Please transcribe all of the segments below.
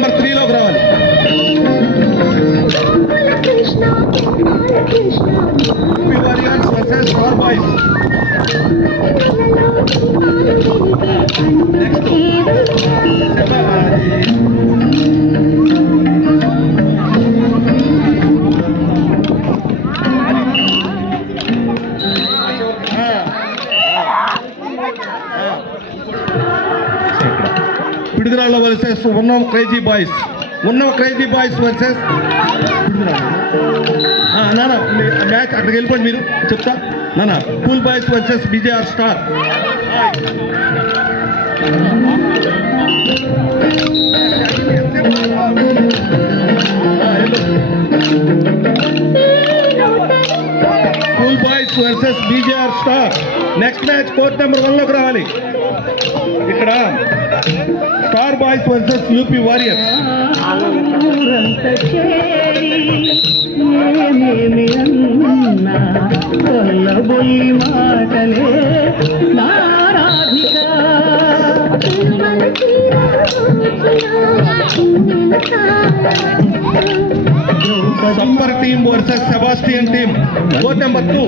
Court number త్రీలోకి రావాలి Krishna Krishna UP Piduguralla versus ఉన్నం క్రేజీ బాయ్స్ ఉన్నం క్రేజీ బాయ్స్ వర్సెస్ నానా మ్యాచ్ అక్కడికి వెళ్ళిపోండి మీరు. చెప్తా. నానా cool boys versus BJR star. Cool boys versus BJR star. Next match court number వన్లోకి రావాలి. ఇక్కడ star boys versus UP warriors ఊరంత summer team versus Sebastian team court number two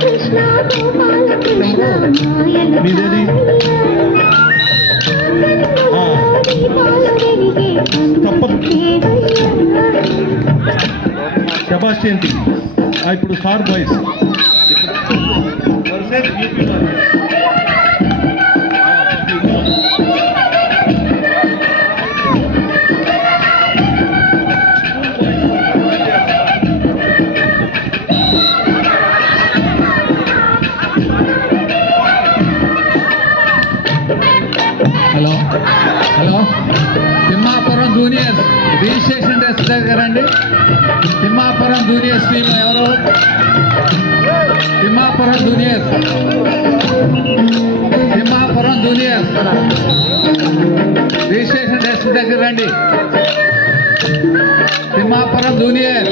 Krishna మాయల మీదేది? తప్పదు. ఇప్పుడు star boys junior registration desk దగ్గర రండి Thimmapuram junior team ఎవరు? Thimmapuram junior. Thimmapuram junior. Registration desk దగ్గర రండి Thimmapuram junior.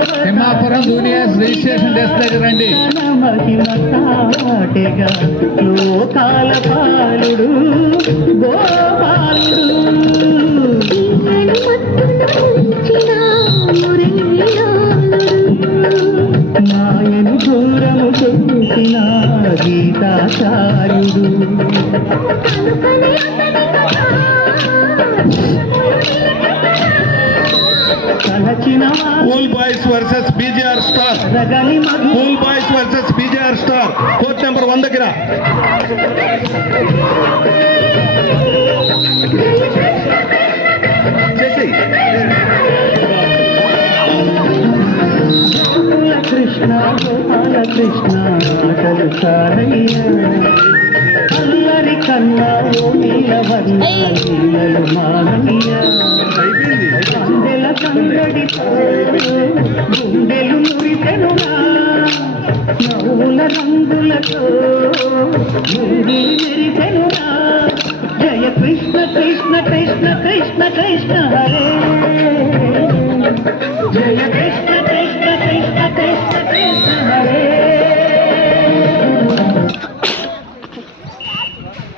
Thimmapuram juniors registration desk దగ్గర రండి. లోకాల పాలుడు దూరము చేసిన గీతాచార్యుడు. Cool boys versus BJR star cool boys versus BJR star court number చేసేయ్. గోకుల కృష్ణ గోపాల కృష్ణ ఆటలు సారయ్య. అల్లరి కన్నా ఓ నీలవర్ణ నీలలు మానయ్య అయిపోయింది. గుండెల గుండెలు మురిసెనురా నవ్వుల రంగులతో ముంగిలి మెరిసెనురా జయ కృష్ణ కృష్ణ కృష్ణ కృష్ణ కృష్ణ హరే. జయ